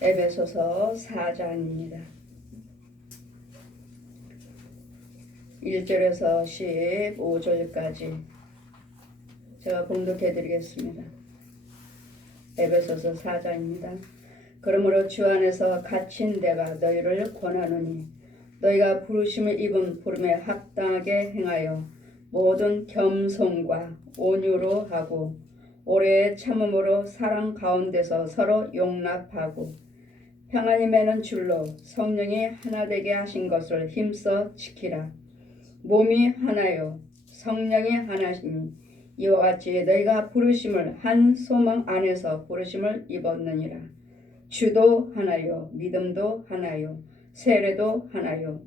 에베소서 4장입니다. 1절에서 15절까지 제가 봉독해 드리겠습니다. 에베소서 4장입니다. 그러므로 주 안에서 갇힌 내가 너희를 권하노니 너희가 부르심을 입은 부름에 합당하게 행하여 모든 겸손과 온유로 하고 오래 참음으로 사랑 가운데서 서로 용납하고 평안이 매는 줄로 성령이 하나 되게 하신 것을 힘써 지키라. 몸이 하나요 성령이 하나시니 이와 같이 너희가 부르심을 한 소망 안에서 부르심을 입었느니라. 주도 하나요 믿음도 하나요 세례도 하나요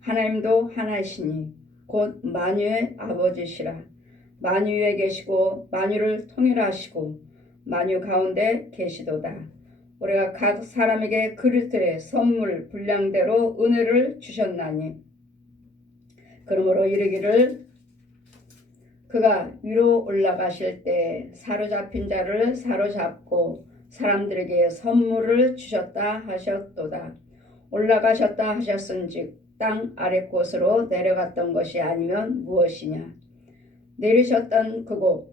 하나님도 하나이시니 곧 만유의 아버지시라. 만유에 계시고 만유를 통일하시고 만유 가운데 계시도다. 우리가 각 사람에게 그리스도의 선물 분량대로 은혜를 주셨나니 그러므로 이르기를 그가 위로 올라가실 때 사로잡힌 자를 사로잡고 사람들에게 선물을 주셨다 하셨도다. 올라가셨다 하셨은즉 땅 아래 곳으로 내려갔던 것이 아니면 무엇이냐. 내리셨던 그곳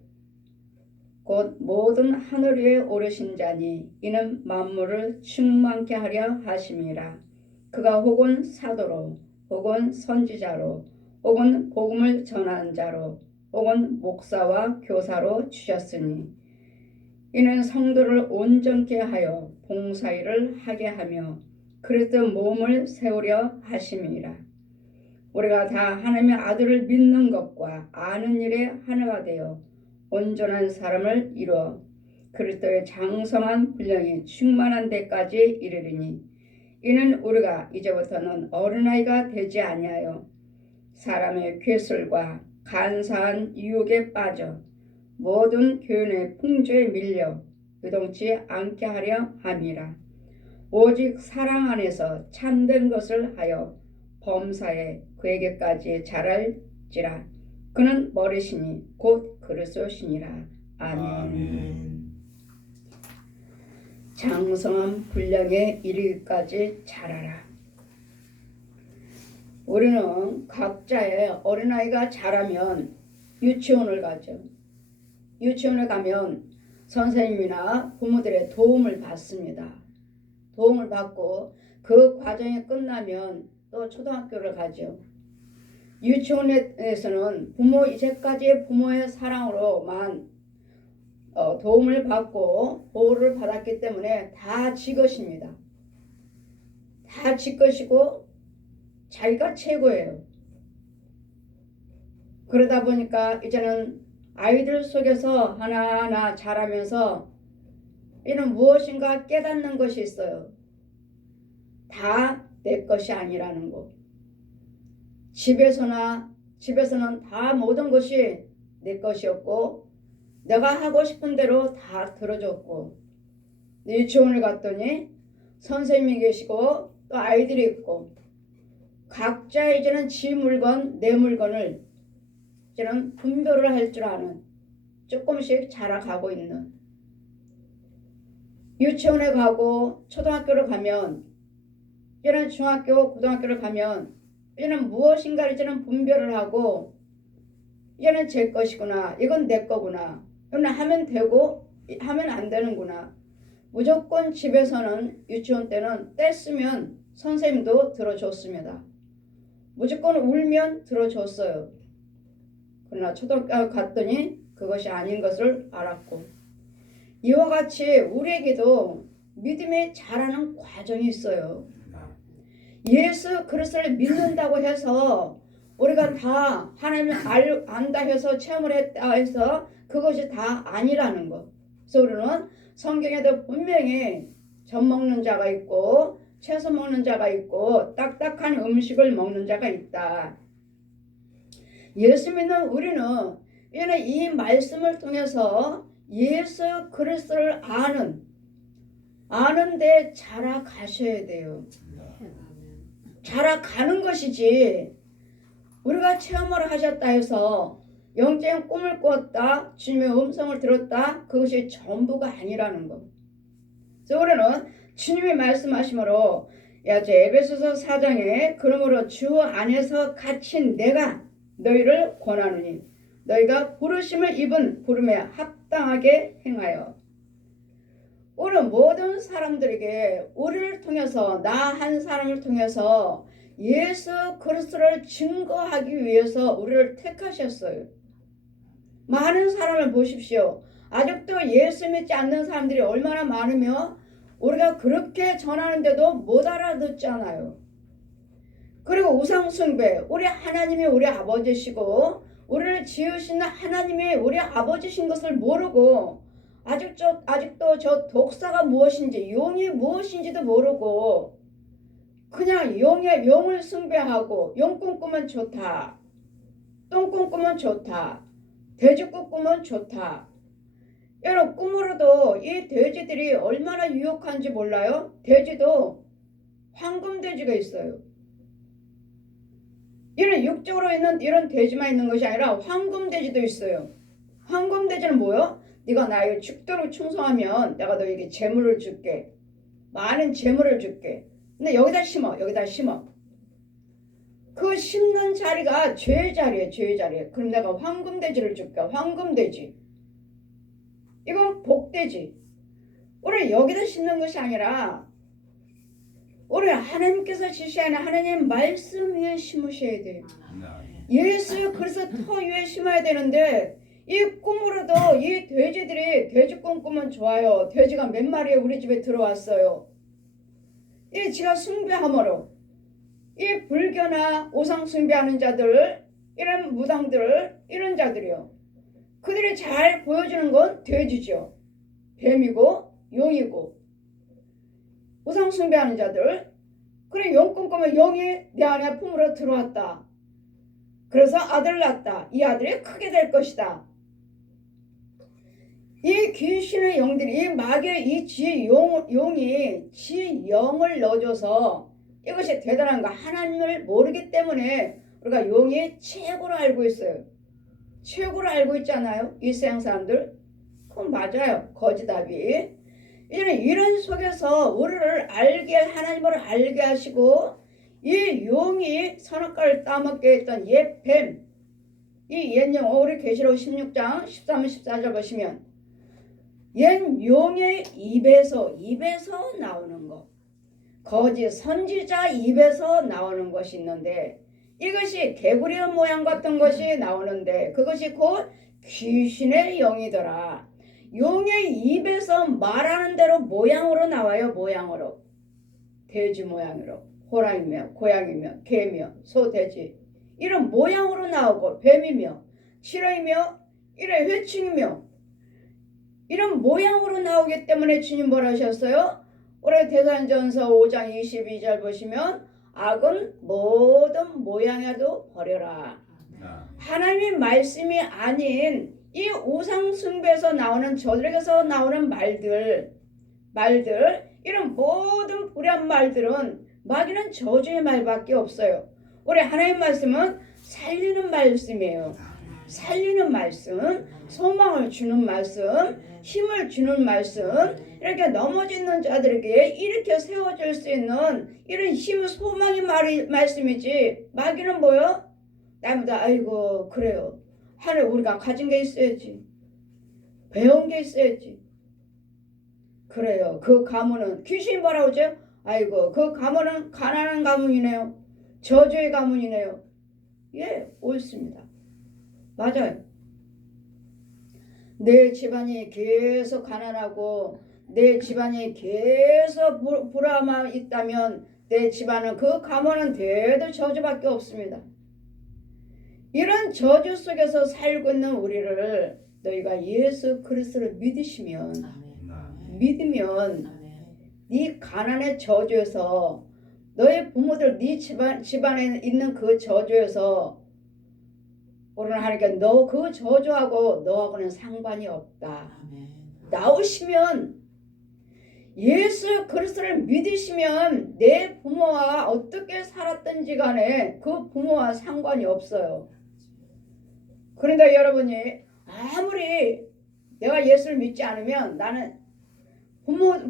곧 모든 하늘 위에 오르신 자니 이는 만물을 충만케 하려 하심이라. 그가 혹은 사도로 혹은 선지자로 혹은 복음을 전하는 자로 혹은 목사와 교사로 주셨으니 이는 성도를 온전케 하여 봉사일을 하게 하며 그리스도 몸을 세우려 하심이라. 우리가 다 하나님의 아들을 믿는 것과 아는 일에 하나가 되어 온전한 사람을 이루어 그리스도의 장성한 분량이 충만한 데까지 이르리니 이는 우리가 이제부터는 어린아이가 되지 아니하여 사람의 괴술과 간사한 유혹에 빠져 모든 교훈의 풍조에 밀려 요동치 않게 하려 함이라. 오직 사랑 안에서 참된 것을 하여 범사에 그에게까지 자랄지라. 그는 머리시니 곧 그리스도시니라. 아멘. 장성한 분량에 이르기까지 자라라. 우리는 각자의 어린아이가 자라면 유치원을 가죠. 유치원에 가면 선생님이나 부모들의 도움을 받습니다. 도움을 받고 그 과정이 끝나면 또 초등학교를 가죠. 유치원에서는 이제까지 부모의 사랑으로만 도움을 받고 보호를 받았기 때문에 다 지 것입니다. 다 지 것이고 자기가 최고예요. 그러다 보니까 이제는 아이들 속에서 하나하나 자라면서 이는 무엇인가 깨닫는 것이 있어요. 다 내 것이 아니라는 거. 집에서는 다 모든 것이 내 것이었고 내가 하고 싶은 대로 다 들어줬고 유치원을 갔더니 선생님이 계시고 또 아이들이 있고 각자 이제는 지 물건 내 물건을 이제는 분별을 할 줄 아는 조금씩 자라가고 있는 유치원에 가고 초등학교를 가면 이제는 중학교 고등학교를 가면 이제는 무엇인가를 이제는 분별을 하고 이제는 제 것이구나 이건 내 거구나 이건 하면 되고 하면 안 되는구나. 무조건 집에서는 유치원 때는 뗐으면 선생님도 들어줬습니다. 무조건 울면 들어줬어요. 그러나 초등학교 갔더니 그것이 아닌 것을 알았고 이와 같이 우리에게도 믿음에 자라는 과정이 있어요. 예수 그리스도를 믿는다고 해서 우리가 다 하나님을 안다 해서 체험을 했다 해서 그것이 다 아니라는 것. 그래서 우리는 성경에도 분명히 젖 먹는 자가 있고 채소 먹는 자가 있고 딱딱한 음식을 먹는 자가 있다. 예수 믿는 우리는 이 말씀을 통해서 예수 그리스도를 아는데 자라가셔야 돼요. 자라가는 것이지 우리가 체험을 하셨다 해서 영적인 꿈을 꾸었다 주님의 음성을 들었다 그것이 전부가 아니라는 것. 그래서 우리는 주님이 말씀하시므로 제 에베소서 4장에 그러므로 주 안에서 갇힌 내가 너희를 권하노니 너희가 부르심을 입은 부름에 합당하게 행하여. 우리 모든 사람들에게 우리를 통해서 나 한 사람을 통해서 예수 그리스도를 증거하기 위해서 우리를 택하셨어요. 많은 사람을 보십시오. 아직도 예수 믿지 않는 사람들이 얼마나 많으며 우리가 그렇게 전하는데도 못 알아듣잖아요. 그리고 우상숭배, 우리 하나님이 우리 아버지시고 우리를 지으신 하나님이 우리 아버지신 것을 모르고 아직도 저 독사가 무엇인지 용이 무엇인지도 모르고 그냥 용을 숭배하고 용 꿈꾸면 좋다, 똥 꿈꾸면 좋다, 돼지 꿈꾸면 좋다. 여러분 꿈으로도 이 돼지들이 얼마나 유혹한지 몰라요? 돼지도 황금돼지가 있어요. 이런 육적으로 있는 이런 돼지만 있는 것이 아니라 황금돼지도 있어요. 황금돼지는 뭐요? 네가 나에게 죽도록 충성하면 내가 너에게 재물을 줄게. 많은 재물을 줄게. 근데 여기다 심어. 그 심는 자리가 죄의 자리에 죄의 자리에. 그럼 내가 황금돼지를 줄게. 황금돼지. 이건 복돼지. 우리 여기다 심는 것이 아니라 우리 하나님께서 지시하는 하나님 말씀 위에 심으셔야 돼요. 예수 그리스도 터 위에 심어야 되는데 이 꿈으로도 이 돼지들이 돼지 꿈꾸면 좋아요. 돼지가 몇 마리 우리 집에 들어왔어요. 이 지가 숭배함으로 이 불교나 오상 숭배하는 자들 이런 무당들 이런 자들이요. 그들이 잘 보여주는 건 돼지죠. 뱀이고 용이고 우상 숭배하는 자들. 그래 용 꿈꾸면 용이 내 안에 품으로 들어왔다. 그래서 아들 낳았다. 이 아들이 크게 될 것이다. 이 귀신의 영들이 이 마귀의 이 지 용이 지 영을 넣어줘서 이것이 대단한 거 하나님을 모르기 때문에 우리가 용이 최고로 알고 있어요. 최고로 알고 있잖아요. 이 세상 사람들. 그건 맞아요. 거짓답이. 이런 속에서 우리를 하나님을 알게 하시고 이 용이 선악과를 따먹게 했던 옛 뱀, 이 옛 용, 우리 계시록 16장 13, 14절 보시면 옛 용의 입에서 나오는 것, 거짓 선지자 입에서 나오는 것이 있는데 이것이 개구리 모양 같은 것이 나오는데 그것이 곧 귀신의 영이더라. 용의 입에서 말하는 대로 모양으로 나와요. 모양으로. 돼지 모양으로. 호랑이며 고양이며 개며 소돼지 이런 모양으로 나오고 뱀이며 칠흑이며 이런 회충이며 이런 모양으로 나오기 때문에 주님 뭐라 하셨어요? 올해 대산전서 5장 22절 보시면 악은 모든 모양에도 버려라. 하나님의 말씀이 아닌 이 우상 숭배에서 나오는 저들에게서 나오는 말들 이런 모든 불의한 말들은 마귀는 저주의 말밖에 없어요. 우리 하나님 말씀은 살리는 말씀이에요. 살리는 말씀, 소망을 주는 말씀, 힘을 주는 말씀, 이렇게 넘어지는 자들에게 이렇게 세워줄 수 있는 이런 힘, 소망의 말씀이지. 마귀는 뭐요? 남보다 아이고 그래요. 하늘 우리가 가진 게 있어야지. 배운 게 있어야지. 그래요. 그 가문은 귀신이 뭐라고 하죠? 아이고 그 가문은 가난한 가문이네요. 저주의 가문이네요. 예, 옳습니다. 맞아요. 내 집안이 계속 가난하고 내 집안이 계속 불화만 있다면 내 집안은 그 가문은 대도 저주밖에 없습니다. 이런 저주 속에서 살고 있는 우리를 너희가 예수 그리스도를 믿으면 네 가난의 저주에서 너의 부모들 네 집안에 있는 그 저주에서 오늘 하나님께 너 그 저주하고 너하고는 상관이 없다. 나오시면 예수 그리스도를 믿으시면 내 부모와 어떻게 살았든지 간에 그 부모와 상관이 없어요. 그런데 여러분이 아무리 내가 예수를 믿지 않으면 나는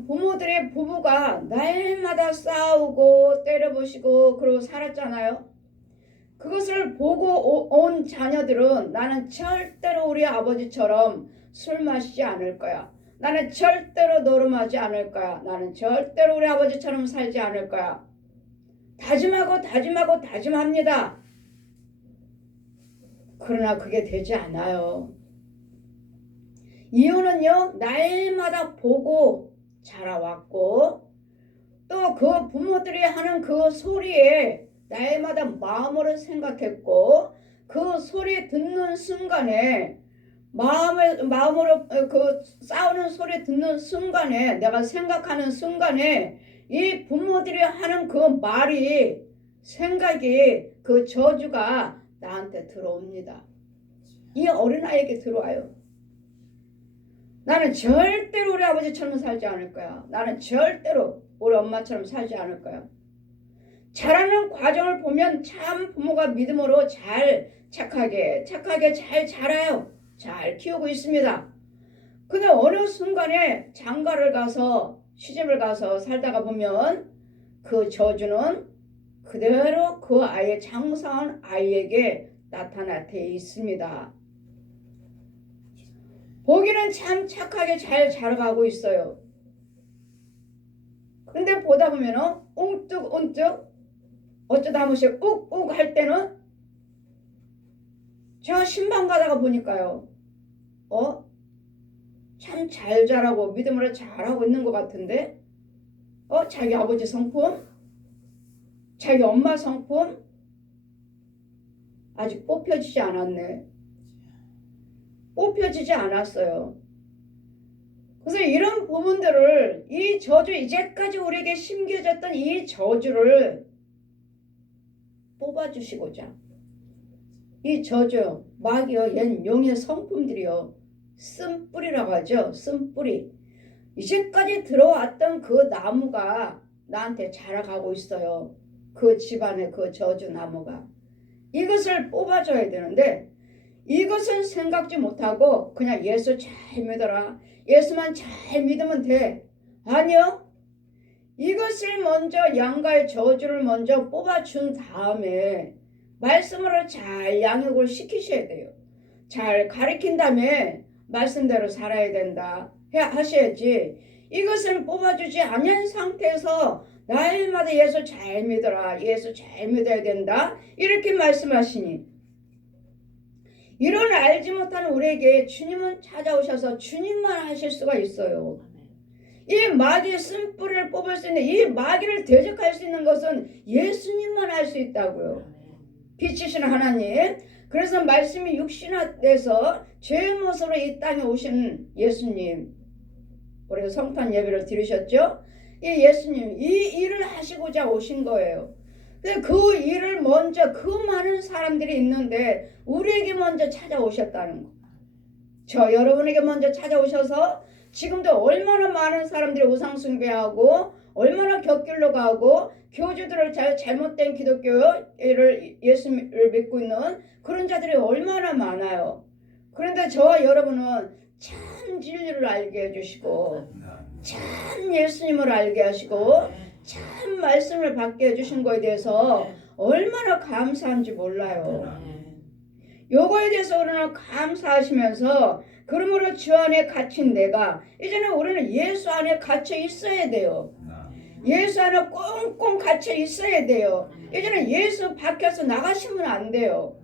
부모들의 부부가 날마다 싸우고 때려부시고 그러고 살았잖아요. 그것을 보고 온 자녀들은 나는 절대로 우리 아버지처럼 술 마시지 않을 거야. 나는 절대로 노름하지 않을 거야. 나는 절대로 우리 아버지처럼 살지 않을 거야. 다짐하고 다짐하고 다짐합니다. 그러나 그게 되지 않아요. 이유는요, 날마다 보고 자라왔고 또 그 부모들이 하는 그 소리에 날마다 마음으로 생각했고 그 소리 듣는 순간에 마음으로 그 싸우는 소리 듣는 순간에 내가 생각하는 순간에 이 부모들이 하는 그 말이 생각이 그 저주가 나한테 들어옵니다. 이 어린아이에게 들어와요. 나는 절대로 우리 아버지처럼 살지 않을 거야. 나는 절대로 우리 엄마처럼 살지 않을 거야. 자라는 과정을 보면 참 부모가 믿음으로 잘 착하게 잘 자라요. 잘 키우고 있습니다. 근데 어느 순간에 장가를 가서 시집을 가서 살다가 보면 그 저주는 그대로 그 아이의 장사한 아이에게 나타나게 있습니다. 보기는 참 착하게 잘 자라가고 있어요. 근데 보다 보면 웅뚝 어쩌다 한 번씩 욱욱 할 때는 제가 신방 가다가 보니까요. 참 잘 자라고 믿음으로 잘하고 있는 것 같은데 자기 아버지 성품? 자기 엄마 성품? 아직 뽑혀지지 않았네. 뽑혀지지 않았어요. 그래서 이런 부분들을 이 저주 이제까지 우리에게 심겨졌던 이 저주를 뽑아주시고자 이 저주 마귀와 옛 용의 성품들이요 쓴뿌리라고 하죠. 쓴뿌리. 이제까지 들어왔던 그 나무가 나한테 자라가고 있어요. 그 집안의 그 저주 나무가. 이것을 뽑아줘야 되는데 이것은 생각지 못하고 그냥 예수 잘 믿어라. 예수만 잘 믿으면 돼. 아니요. 이것을 먼저 양가의 저주를 먼저 뽑아준 다음에 말씀으로 잘 양육을 시키셔야 돼요. 잘 가르친 다음에 말씀대로 살아야 된다 하셔야지. 이것을 뽑아주지 않은 상태에서 날마다 예수 잘 믿어라. 예수 잘 믿어야 된다. 이렇게 말씀하시니 이런 알지 못하는 우리에게 주님은 찾아오셔서 주님만 하실 수가 있어요. 이 마귀의 쓴뿌리를 뽑을 수 있는 이 마귀를 대적할 수 있는 것은 예수님만 할 수 있다고요. 빛이신 하나님. 그래서 말씀이 육신화돼서 죄의 모습으로 이 땅에 오신 예수님. 우리가 성탄 예배를 드리셨죠? 이 예수님 이 일을 하시고자 오신 거예요. 그 일을 먼저 그 많은 사람들이 있는데 우리에게 먼저 찾아오셨다는 거. 저 여러분에게 먼저 찾아오셔서 지금도 얼마나 많은 사람들이 우상숭배하고 얼마나 곁길로 가고 교주들을 잘못된 기독교를 예수를 믿고 있는 그런 자들이 얼마나 많아요. 그런데 저와 여러분은 참 진리를 알게 해주시고 참 예수님을 알게 하시고 참 말씀을 받게 해주신 거에 대해서 얼마나 감사한지 몰라요. 요거에 대해서 우리는 감사하시면서 그러므로 주 안에 갇힌 내가 이제는 우리는 예수 안에 갇혀 있어야 돼요. 예수 안에 꽁꽁 갇혀 있어야 돼요. 이제는 예수 밖에서 나가시면 안 돼요.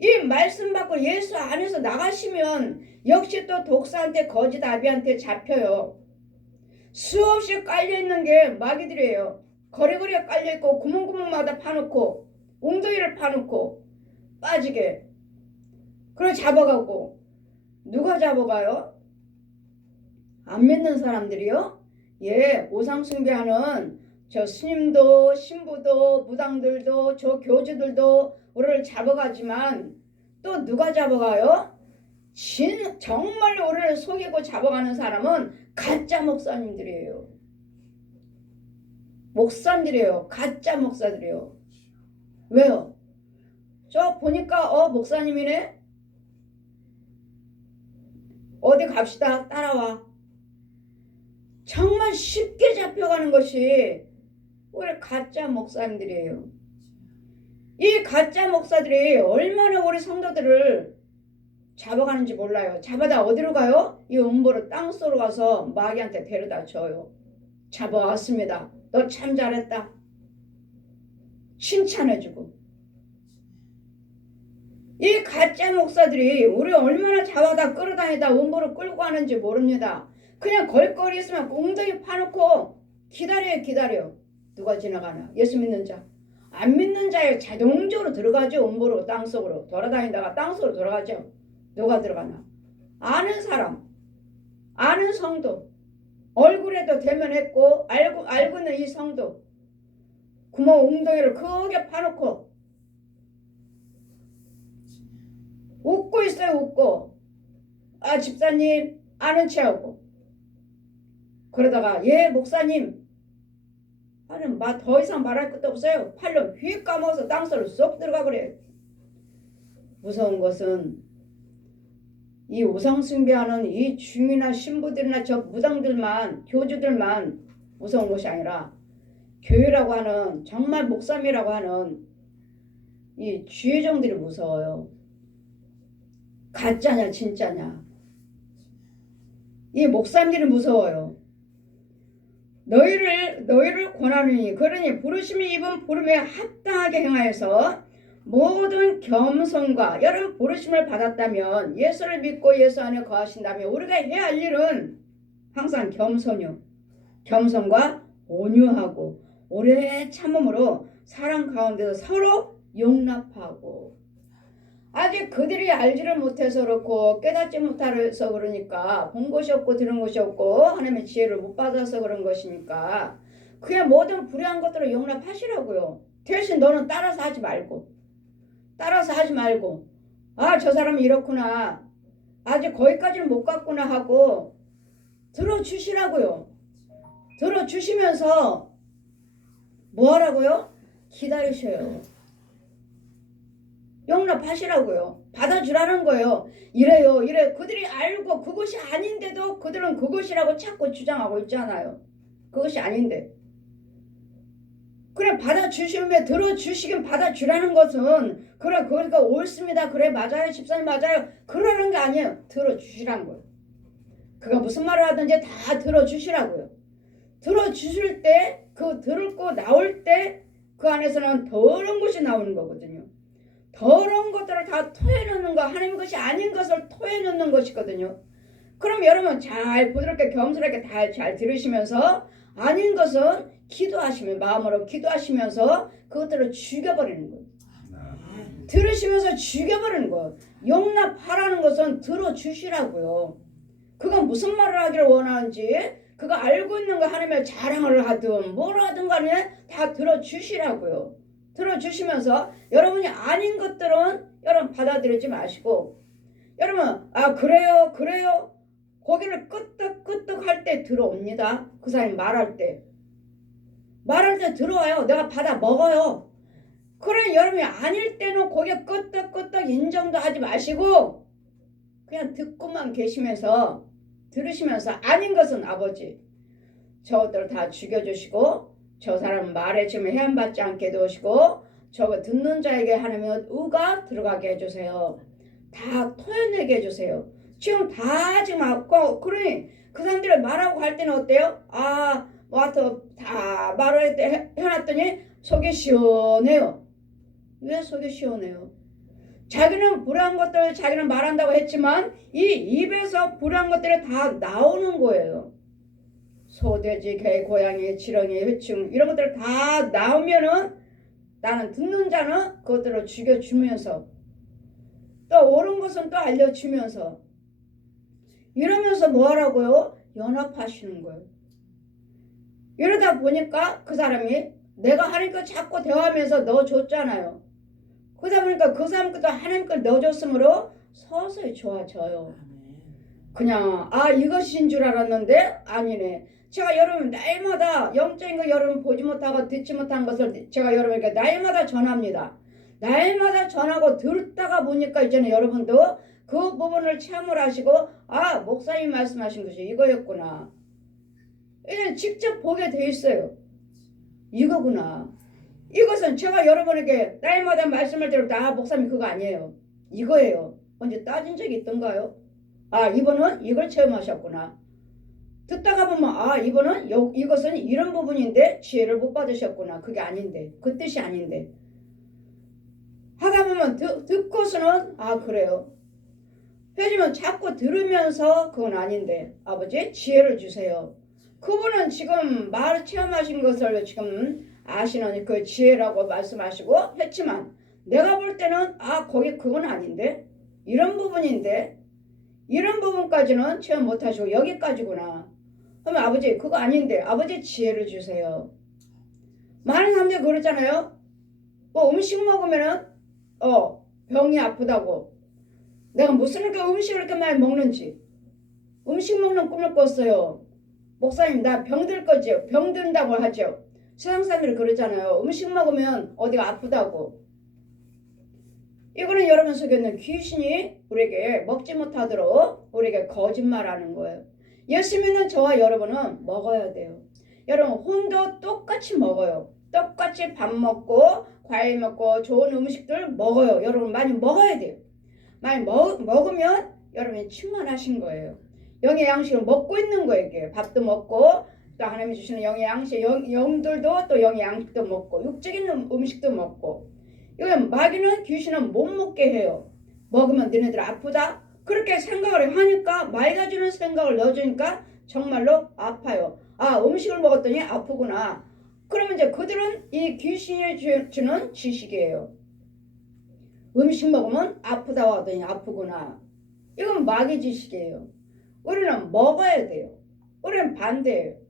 이 말씀 받고 예수 안에서 나가시면 역시 또 독사한테 거짓 아비한테 잡혀요. 수없이 깔려있는 게 마귀들이에요. 거리거리에 깔려있고 구멍구멍마다 파놓고 웅덩이를 파놓고 빠지게 그걸 잡아가고 누가 잡아가요? 안 믿는 사람들이요? 예, 오상숭배하는 저 스님도 신부도 무당들도 저 교주들도 우리를 잡아가지만 또 누가 잡아가요? 정말로 우리를 속이고 잡아가는 사람은 가짜 목사님들이에요. 목사님들이에요. 가짜 목사들이에요. 왜요? 저 보니까 목사님이네? 어디 갑시다. 따라와. 정말 쉽게 잡혀가는 것이 우리 가짜 목사님들이에요. 이 가짜 목사들이 얼마나 우리 성도들을 잡아가는지 몰라요. 잡아다 어디로 가요? 이 음보로 땅속으로 가서 마귀한테 데려다 줘요. 잡아왔습니다. 너 참 잘했다. 칭찬해주고. 이 가짜 목사들이 우리 얼마나 잡아다 끌어다니다 음보로 끌고 가는지 모릅니다. 그냥 걸거리 있으면 엉덩이 파놓고 기다려. 누가 지나가나. 예수 믿는 자. 안 믿는 자에 자동적으로 들어가죠. 음보로 땅속으로 돌아다니다가 땅속으로 들어가죠. 누가 들어가나. 아는 사람, 아는 성도, 얼굴에도 대면했고 알고 있는 이 성도 구멍 엉덩이를 크게 파놓고 웃고 있어요. 웃고. 아 집사님 아는 체하고. 그러다가 예 목사님 하는 더 이상 말할 것도 없어요. 팔로 휙 까먹어서 땅속으로 쏙 들어가 버려요. 무서운 것은 이 우상숭배하는 이 주민이나 신부들이나 저 무당들만 교주들만 무서운 것이 아니라 교회라고 하는 정말 목사님이라고 하는 이 주의종들이 무서워요. 가짜냐 진짜냐. 이 목사님들이 무서워요. 너희를 권하느니 그러니 부르심이 입은 부름에 합당하게 행하여서 모든 겸손과 여러분 부르심을 받았다면 예수를 믿고 예수 안에 거하신다면 우리가 해야 할 일은 항상 겸손과 온유하고 오래 참음으로 사랑 가운데서 서로 용납하고. 아직 그들이 알지를 못해서 그렇고 깨닫지 못해서 그러니까 본 것이 없고 들은 것이 없고 하나님의 지혜를 못 받아서 그런 것이니까 그의 모든 불의한 것들을 용납하시라고요. 대신 너는 따라서 하지 말고 아 저 사람이 이렇구나 아직 거기까지는 못 갔구나 하고 들어주시라고요. 들어주시면서 뭐 하라고요? 기다리셔요. 용납하시라고요. 받아주라는 거예요. 이래 그들이 알고 그것이 아닌데도 그들은 그것이라고 자꾸 주장하고 있잖아요. 그것이 아닌데. 그래 받아주시면 들어주시긴 받아주라는 것은 그래 그러니까 옳습니다. 그래 맞아요. 집사님 맞아요. 그러는 게 아니에요. 들어주시라는 거예요. 그가 무슨 말을 하든지 다 들어주시라고요. 들어주실 때 그 들고 나올 때 그 안에서는 더러운 것이 나오는 거거든요. 더러운 것들을 다 토해놓는 거 하나님 것이 아닌 것을 토해놓는 것이거든요. 그럼 여러분 잘 부드럽게 겸손하게 잘 들으시면서 아닌 것은 기도하시면 마음으로 기도하시면서 그것들을 죽여버리는 거예요. 들으시면서 죽여버리는 거예요. 용납하라는 것은 들어주시라고요. 그가 무슨 말을 하기를 원하는지 그가 알고 있는 거 하나님의 자랑을 하든 뭘 하든 간에 다 들어주시라고요. 들어주시면서 여러분이 아닌 것들은 여러분 받아들이지 마시고 여러분 아 그래요 고개를 끄덕끄덕 할 때 들어옵니다. 그 사람이 말할 때 들어와요. 내가 받아 먹어요. 그래 여러분이 아닐 때는 고개 끄덕끄덕 인정도 하지 마시고 그냥 듣고만 계시면서 들으시면서 아닌 것은 아버지 저것들을 다 죽여주시고 저 사람 말에 지금 해안받지 않게 도우시고 저거 듣는 자에게 하나님은 의가 들어가게 해주세요. 다 토해내게 해주세요. 지금 다 지금 그러니 그 사람들이 말하고 갈 때는 어때요? 아 와서 다 말을 해놨더니 속이 시원해요. 왜 속이 시원해요? 자기는 불의한 것들 자기는 말한다고 했지만 이 입에서 불의한 것들이 다 나오는 거예요. 소돼지, 개, 고양이, 지렁이, 회충 이런 것들 다 나오면은 나는 듣는 자는 그것들을 죽여주면서 또 옳은 것은 또 알려주면서 이러면서 뭐 하라고요? 연합하시는 거예요. 이러다 보니까 그 사람이 내가 하나님과 자꾸 대화하면서 넣어줬잖아요. 그러다 보니까 그 사람께도 하나님 걸 넣어줬으므로 서서히 좋아져요. 그냥 이것인 줄 알았는데 아니네. 제가 여러분 날마다 영적인 거 여러분 보지 못하고 듣지 못한 것을 제가 여러분에게 날마다 전합니다. 날마다 전하고 듣다가 보니까 이제는 여러분도 그 부분을 체험을 하시고 목사님 말씀하신 것이 이거였구나. 이제 직접 보게 돼 있어요. 이거구나. 이것은 제가 여러분에게 때마다 말씀을 드릴 아 목사님 그거 아니에요. 이거예요. 언제 따진 적이 있던가요? 아 이분은 이걸 체험하셨구나. 듣다가 보면 아 이분은 이것은 이런 부분인데 지혜를 못 받으셨구나. 그게 아닌데 그 뜻이 아닌데 하다 보면 듣고서는 아 그래요. 하지만 자꾸 들으면서 그건 아닌데 아버지 지혜를 주세요. 그분은 지금 말을 체험하신 것을 지금 아시는 그 지혜라고 말씀하시고 했지만 내가 볼 때는 아 거기 그건 아닌데 이런 부분인데 이런 부분까지는 체험 못하시고 여기까지구나. 그러면 아버지 그거 아닌데 아버지 지혜를 주세요. 많은 사람들이 그러잖아요. 뭐 음식 먹으면은 병이 아프다고. 내가 무슨 이렇게 음식을 이렇게 많이 먹는지 음식 먹는 꿈을 꿨어요. 목사님 나 병들 거죠. 병든다고 하죠. 세상 사람들이 그러잖아요. 음식 먹으면 어디가 아프다고. 이거는 여러분 속에 있는 귀신이 우리에게 먹지 못하도록 우리에게 거짓말하는 거예요. 예수 믿는 저와 여러분은 먹어야 돼요. 여러분 혼도 똑같이 먹어요. 똑같이 밥 먹고 과일 먹고 좋은 음식들 먹어요. 여러분 많이 먹어야 돼요. 많이 먹으면 여러분이 충만하신 거예요. 영의 양식을 먹고 있는 거예요. 이게. 밥도 먹고 또 하나님이 주시는 영의 양식 영들도 또 영의 양식도 먹고 육적인 음식도 먹고 이건 마귀는 귀신은 못 먹게 해요. 먹으면 너네들 아프다 그렇게 생각을 하니까 마귀가 주는 생각을 넣어주니까 정말로 아파요. 아 음식을 먹었더니 아프구나. 그러면 이제 그들은 이 귀신이 주는 지식이에요. 음식 먹으면 아프다고 하더니 아프구나. 이건 마귀 지식이에요. 우리는 먹어야 돼요. 우리는 반대예요.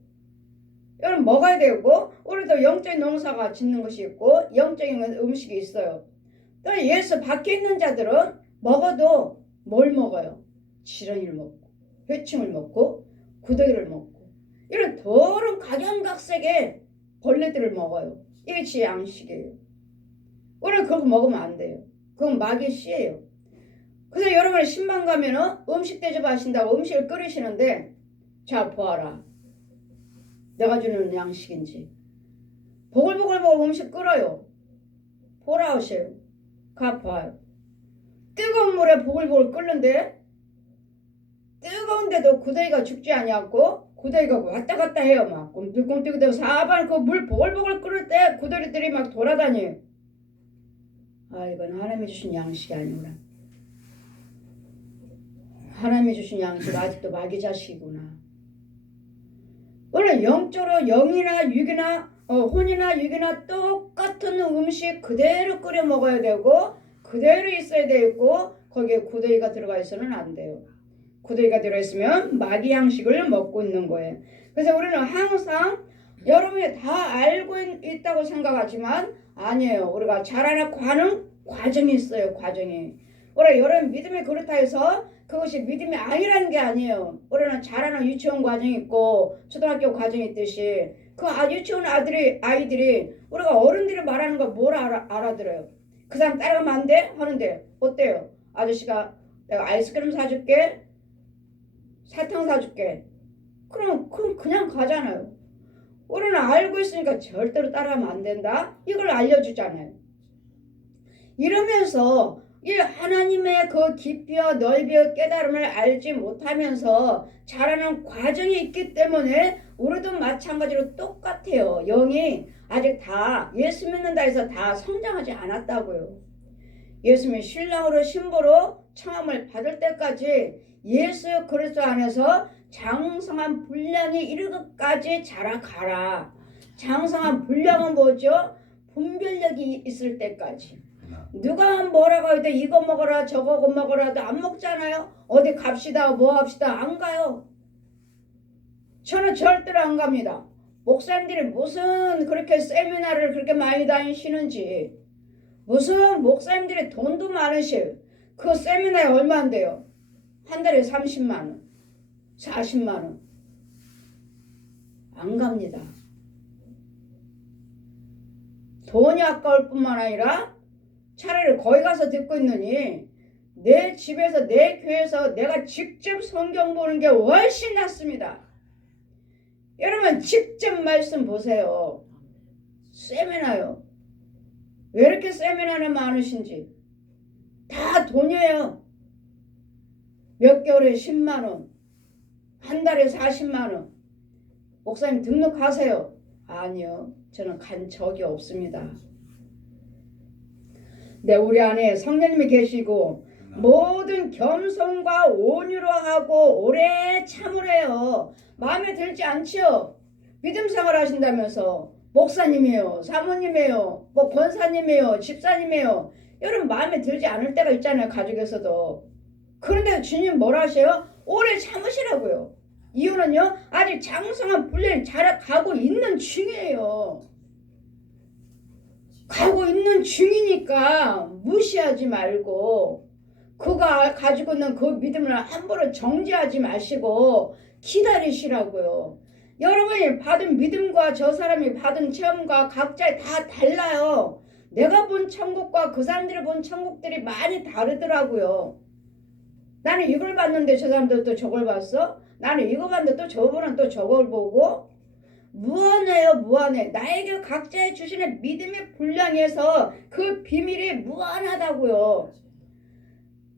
여러분 먹어야 되고 우리도 영적인 농사가 짓는 것이 있고 영적인 음식이 있어요. 또 예수 밖에 있는 자들은 먹어도 뭘 먹어요? 지렁이를 먹고 회충을 먹고 구더기를 먹고 이런 더러운 각양각색의 벌레들을 먹어요. 이게 지 양식이에요. 우리는 그거 먹으면 안 돼요. 그건 마귀의 씨예요. 그래서 여러분이 신방 가면은 음식 대접하신다고 음식을 끓이시는데 자 보아라. 내가 주는 양식인지 보글보글 음식 끓어요. 보라 하세요. 가 봐요. 뜨거운 물에 보글보글 끓는데 뜨거운데도 구더기가 죽지 아니하고 구더기가 왔다 갔다 해요. 막 꿈틀꿈틀 사방 그 물 보글보글 끓을 때 구더기들이 막 돌아다녀요. 아 이건 하나님이 주신 양식이 아니구나. 하나님이 주신 양식 아직도 마귀 자식이구나. 원래 영적으로 영이나 육이나 혼이나 육이나 똑같은 음식 그대로 끓여 먹어야 되고 그대로 있어야 되고 거기에 구더기가 들어가 있어서는 안 돼요. 구더기가 들어있으면 마귀 양식을 먹고 있는 거예요. 그래서 우리는 항상 여러분이 다 알고 있다고 생각하지만 아니에요. 우리가 자라는 과정이 있어요. 과정이. 우리 여러분 믿음이 그렇다 해서 그것이 믿음이 아니라는 게 아니에요. 우리는 자라는 유치원 과정이 있고 초등학교 과정이 있듯이 그 유치원 아이들이 우리가 어른들이 말하는 거 뭘 알아들어요. 그 사람 따라가면 안 돼? 하는데 어때요? 아저씨가 내가 아이스크림 사줄게 사탕 사줄게 그럼 그냥 가잖아요. 우리는 알고 있으니까 절대로 따라하면 안 된다. 이걸 알려주잖아요. 이러면서 이 하나님의 그 깊이와 넓이와 깨달음을 알지 못하면서 자라는 과정이 있기 때문에 우리도 마찬가지로 똑같아요. 영이 아직 다 예수 믿는다 해서 다 성장하지 않았다고요. 예수님이 신랑으로 신부로 청함을 받을 때까지 예수 그리스도 안에서 장성한 분량이 이르기까지 자라가라. 장성한 분량은 뭐죠? 분별력이 있을 때까지. 누가 뭐라고 해도 이거 먹어라 저거 먹어라도 안 먹잖아요. 어디 갑시다 뭐 합시다 안 가요. 저는 절대로 안 갑니다. 목사님들이 무슨 그렇게 세미나를 그렇게 많이 다니시는지 무슨 목사님들이 돈도 많으셔. 그 세미나에 얼마인데요? 한 달에 30만원 40만원 안 갑니다. 돈이 아까울 뿐만 아니라 차라리 거기 가서 듣고 있느니 내 집에서 내 교회에서 내가 직접 성경 보는 게 훨씬 낫습니다. 여러분 직접 말씀 보세요. 세미나요. 왜 이렇게 세미나는 많으신지. 다 돈이에요. 몇 개월에 10만원, 한 달에 40만원. 목사님 등록하세요. 아니요, 저는 간 적이 없습니다. 네, 우리 안에 성령님이 계시고 모든 겸손과 온유로 하고 오래 참으래요. 마음에 들지 않지요? 믿음 생활 하신다면서 목사님이에요, 사모님이에요, 뭐 권사님이에요, 집사님이에요. 여러분 마음에 들지 않을 때가 있잖아요, 가족에서도. 그런데 주님 뭐라 하셔요? 오래 참으시라고요. 이유는요, 아직 장성한 분량이 자라가고 있는 중이에요. 가고 있는 중이니까 무시하지 말고 그가 가지고 있는 그 믿음을 함부로 정지하지 마시고 기다리시라고요. 여러분이 받은 믿음과 저 사람이 받은 체험과 각자 다 달라요. 내가 본 천국과 그 사람들이 본 천국들이 많이 다르더라고요. 나는 이걸 봤는데 저 사람들 또 저걸 봤어? 나는 이거 봤는데 또 저분은 또 저걸 보고. 무한해요, 무한해. 나에게 각자의 주시는 믿음의 분량에서 그 비밀이 무한하다고요.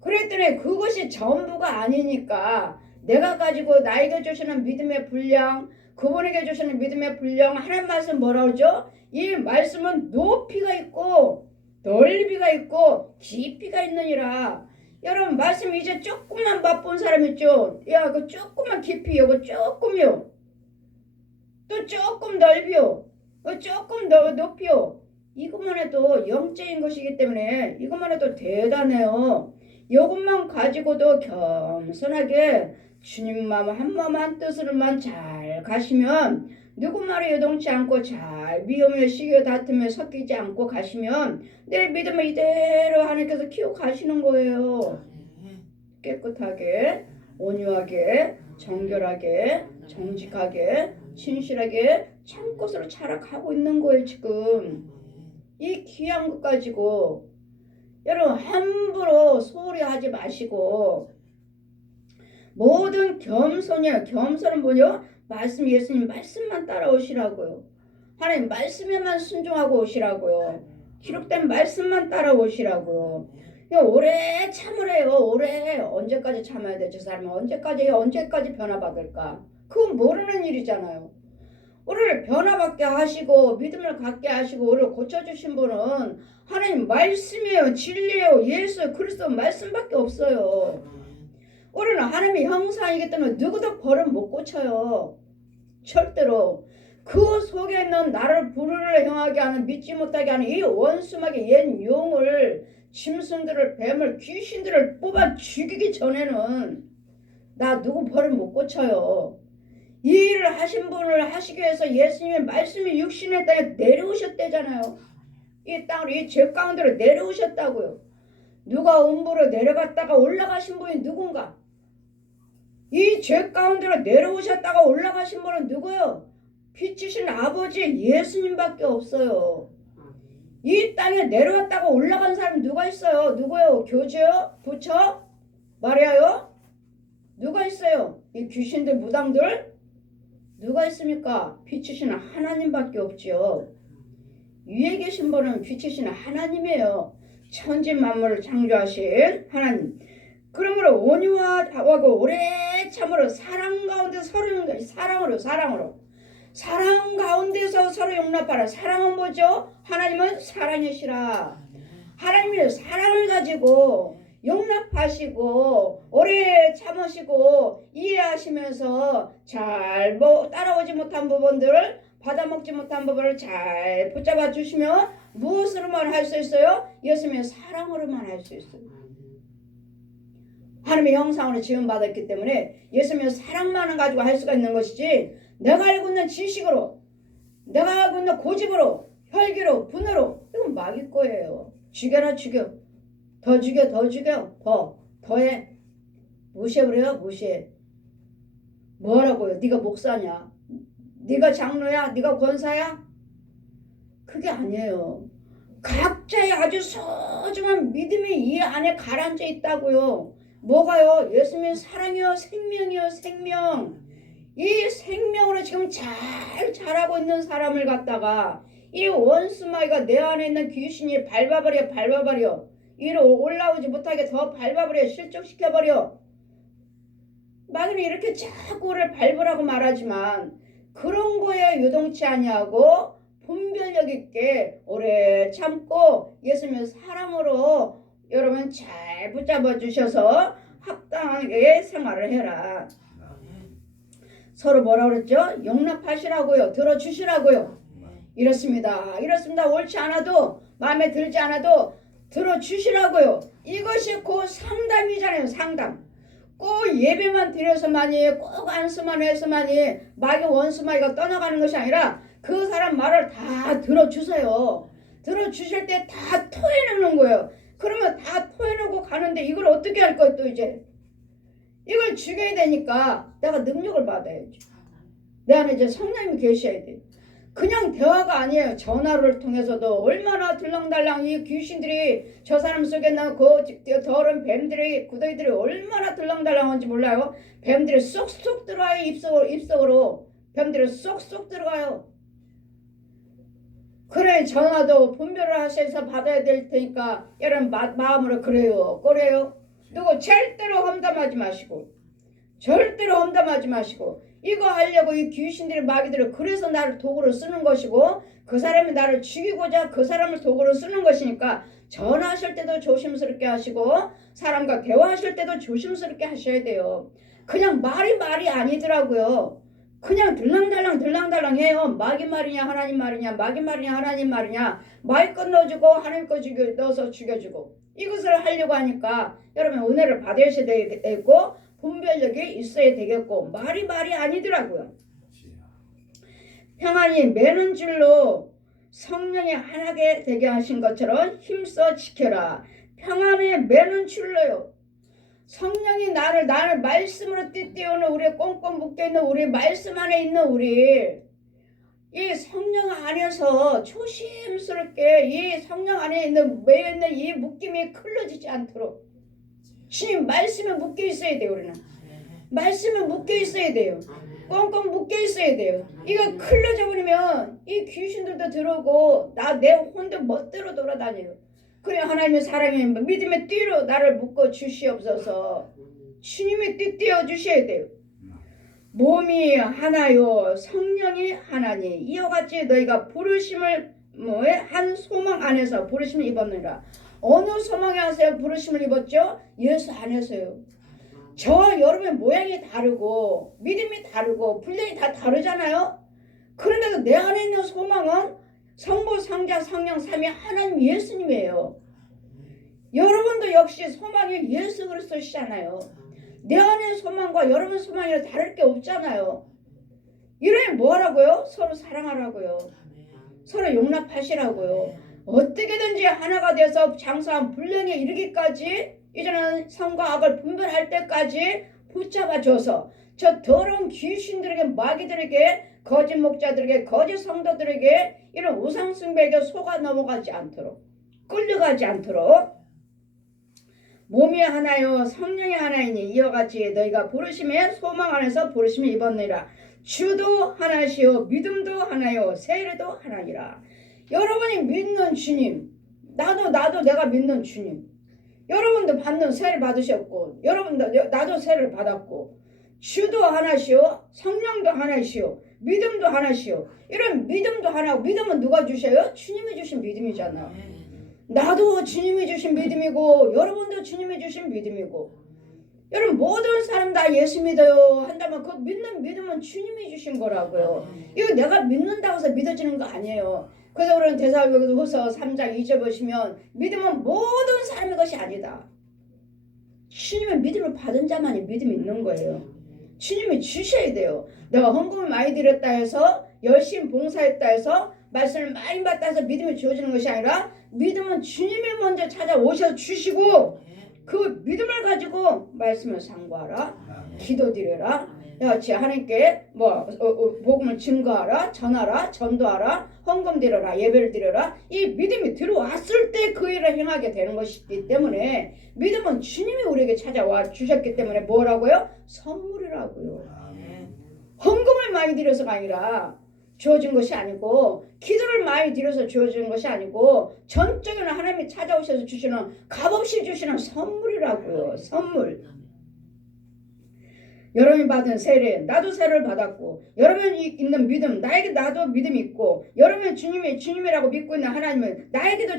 그랬더니 그것이 전부가 아니니까 내가 가지고 나에게 주시는 믿음의 분량, 그분에게 주시는 믿음의 분량, 하나님 말씀 뭐라 그러죠? 이 말씀은 높이가 있고 넓이가 있고 깊이가 있느니라. 여러분 말씀 이제 조금만 맛본 사람 있죠? 야, 그 조금만 깊이, 요거 조금요. 또 조금 넓이요. 조금 더 높이요. 이것만 해도 영적인 것이기 때문에 이것만 해도 대단해요. 이것만 가지고도 겸손하게 주님 마음 한 마음 한 뜻으로만 잘 가시면 누구 말에 요동치 않고 잘 위험에 시기에 다툼에 섞이지 않고 가시면 내 믿음을 이대로 하나님께서 키워 가시는 거예요. 깨끗하게, 온유하게, 정결하게, 정직하게, 진실하게 참 것으로 자라가고 있는 거예요. 지금 이 귀한 것 가지고 여러분 함부로 소홀히 하지 마시고 모든 겸손이요. 겸손은 뭐냐? 말씀, 예수님 말씀만 따라오시라고요. 하나님 말씀에만 순종하고 오시라고요. 기록된 말씀만 따라오시라고요. 오래 참으래요. 오래. 언제까지 참아야 돼? 저 사람은 언제까지 변화받을까? 그건 모르는 일이잖아요. 우리를 변화받게 하시고 믿음을 갖게 하시고 우리를 고쳐주신 분은 하나님 말씀이에요. 진리예요. 예수 그리스도 말씀밖에 없어요. 우리는 하나님의 형상이기 때문에 누구도 벌은 못 고쳐요. 절대로. 그 속에 있는 나를 불의를 행하게 하는 믿지 못하게 하는 이 원수막의 옛 용을 짐승들을 뱀을 귀신들을 뽑아 죽이기 전에는 나 누구 벌은 못 고쳐요. 이 일을 하신 분을 하시기 위해서 예수님의 말씀이 육신의 땅에 내려오셨대잖아요. 이 땅으로 이 죄 가운데로 내려오셨다고요. 누가 음부로 내려갔다가 올라가신 분이 누군가? 이 죄 가운데로 내려오셨다가 올라가신 분은 누구요? 빛이신 아버지 예수님밖에 없어요. 이 땅에 내려왔다가 올라간 사람 누가 있어요? 누구요? 교주요? 부처? 마리아요? 누가 있어요? 이 귀신들 무당들? 누가 있습니까? 빛이신 하나님밖에 없지요. 위에 계신 분은 빛이신 하나님이에요. 천지 만물을 창조하신 하나님. 그러므로 온유하고 오래 참으로 사랑 가운데 서로 사랑 가운데서 서로 용납하라. 사랑은 뭐죠? 하나님은 사랑이시라. 하나님의 사랑을 가지고 용납하시고 오래 참으시고 이해하시면서 잘 따라오지 못한 부분들을 받아먹지 못한 부분을 잘 붙잡아 주시면 무엇으로만 할 수 있어요? 예수님의 사랑으로만 할 수 있어요. 하나님의 형상으로 지음받았기 때문에 예수님의 사랑만을 가지고 할 수가 있는 것이지 내가 알고 있는 지식으로 내가 알고 있는 고집으로 혈기로 분으로 이건 막일 거예요. 죽여라 죽여. 더 죽여 더해. 무시해버려요. 무시해. 뭐라고요? 네가 목사냐? 네가 장로야? 네가 권사야? 그게 아니에요. 각자의 아주 소중한 믿음이 이 안에 가라앉아 있다고요. 뭐가요? 예수님은 사랑이요 생명이요 생명. 이 생명으로 지금 잘 자라고 있는 사람을 갖다가 이 원수마귀가 내 안에 있는 귀신이 밟아버려 위로 올라오지 못하게 더 밟아버려 실족시켜버려. 마귀는 이렇게 자꾸 우리를 밟으라고 말하지만 그런 거에 유동치 아니하고 분별력 있게 오래 참고 예수님의 사람으로 여러분 잘 붙잡아 주셔서 합당하게 생활을 해라. 서로 뭐라 그랬죠? 용납하시라고요. 들어주시라고요. 이렇습니다. 옳지 않아도 마음에 들지 않아도 들어주시라고요. 이것이 곧 상담이잖아요. 상담. 꼭 예배만 드려서만이 꼭 안수만 해서만이 마귀 원수마귀가 떠나가는 것이 아니라 그 사람 말을 다 들어주세요. 들어주실 때 다 토해내는 거예요. 그러면 다 토해내고 가는데 이걸 어떻게 할 거예요? 또 이제 이걸 죽여야 되니까 내가 능력을 받아야죠. 내 안에 이제 성령님이 계셔야 돼요. 그냥 대화가 아니에요. 전화를 통해서도 얼마나 들랑달랑 이 귀신들이 저 사람 속에 있는 그 더러운 뱀들이 구더기들이 얼마나 들랑달랑한지 몰라요. 뱀들이 쏙쏙 들어와요. 입속으로 뱀들이 쏙쏙 들어가요. 그래 전화도 분별을 하셔서 받아야 될 테니까 여러분 마음으로 그래요. 그리고 절대로 험담하지 마시고 이거 하려고 이 귀신들이 마귀들이 그래서 나를 도구로 쓰는 것이고 그 사람이 나를 죽이고자 그 사람을 도구로 쓰는 것이니까 전화하실 때도 조심스럽게 하시고 사람과 대화하실 때도 조심스럽게 하셔야 돼요. 그냥 말이 아니더라고요. 그냥 들랑달랑 해요. 마귀 말이냐 하나님 말이냐 마귀 말이냐 하나님 말이냐 마귀 것 넣어주고 하나님 것 넣어서 죽여주고 이것을 하려고 하니까 여러분 은혜를 받으셔야 되고 분별력이 있어야 되겠고 말이 아니더라고요. 평안이 매는 줄로 성령이 하나게 되게 하신 것처럼 힘써 지켜라. 평안이 매는 줄로요. 성령이 나를 말씀으로 띠띠우는 우리 꽁꽁 묶여있는 우리 말씀 안에 있는 우리 이 성령 안에서 조심스럽게 이 성령 안에 매여있는 이 묶임이 클러지지 않도록 주님 말씀에 묶여 있어야 돼요. 우리는 말씀에 묶여 있어야 돼요. 꽁꽁 묶여 있어야 돼요. 이거 클러져 버리면 이 귀신들도 들어오고 내 혼자 멋대로 돌아다녀요. 그래 하나님의 사랑에 믿음의 띠로 나를 묶어 주시옵소서. 주님의 띠 띄워 주셔야 돼요. 몸이 하나요 성령이 하나니 이와 같이 너희가 부르심을 한 소망 안에서 부르심을 입었느니라. 어느 소망에 하세요? 부르심을 입었죠? 예수 안에서요. 저와 여러분의 모양이 다르고 믿음이 다르고 분량이 다 다르잖아요. 그런데도 내 안에 있는 소망은 성부, 성자, 성령, 삼위 하나님 예수님이에요. 여러분도 역시 소망이 예수 그리스도시잖아요. 내 안의 소망과 여러분 소망이 다를 게 없잖아요. 이러면 뭐하라고요? 서로 사랑하라고요. 서로 용납하시라고요. 어떻게든지 하나가 돼서 장사한 분량에 이르기까지 이제는 선과 악을 분별할 때까지 붙잡아줘서 저 더러운 귀신들에게 마귀들에게 거짓 목자들에게 거짓 성도들에게 이런 우상숭배에게 속아 넘어가지 않도록 끌려가지 않도록 몸이 하나요 성령이 하나이니 이와 같이 너희가 부르심의 소망 안에서 부르심을 입었느니라. 주도 하나시요 믿음도 하나요 세례도 하나니라. 여러분이 믿는 주님 나도 내가 믿는 주님 여러분도 받는 세례 받으셨고 여러분도 나도 세례를 받았고 주도 하나시요 성령도 하나시요 믿음도 하나시요. 이런 믿음도 하나고 믿음은 누가 주셔요? 주님이 주신 믿음이잖아. 나도 주님이 주신 믿음이고 여러분도 주님이 주신 믿음이고 여러분 모든 사람 다 예수 믿어요 한다면 그 믿는 믿음은 주님이 주신 거라고요. 이거 내가 믿는다고 해서 믿어지는 거 아니에요. 그래서 우리는 데살로니가후서 3장 2절 보시면 믿음은 모든 사람의 것이 아니다. 주님의 믿음을 받은 자만이 믿음이 있는 거예요. 주님이 주셔야 돼요. 내가 헌금을 많이 드렸다 해서 열심히 봉사했다 해서 말씀을 많이 받다 해서 믿음이 주어지는 것이 아니라 믿음은 주님이 먼저 찾아오셔서 주시고 그 믿음을 가지고 말씀을 상고하라 기도드려라 같이 하나님께 복음을 증거하라 전하라 전도하라 헌금 드려라 예배를 드려라. 이 믿음이 들어왔을 때 그 일을 행하게 되는 것이기 때문에 믿음은 주님이 우리에게 찾아와 주셨기 때문에 뭐라고요? 선물이라고요. 헌금을 많이 드려서가 아니라 주어진 것이 아니고 기도를 많이 드려서 주어진 것이 아니고 전적으로 하나님이 찾아오셔서 주시는 값없이 주시는 선물이라고요. 선물. 여러분이 받은 세례, 나도 세례를 받았고, 여러분이 있는 믿음, 나에게 나도 믿음이 있고, 여러분이 주님이라고 믿고 있는 하나님은 나에게도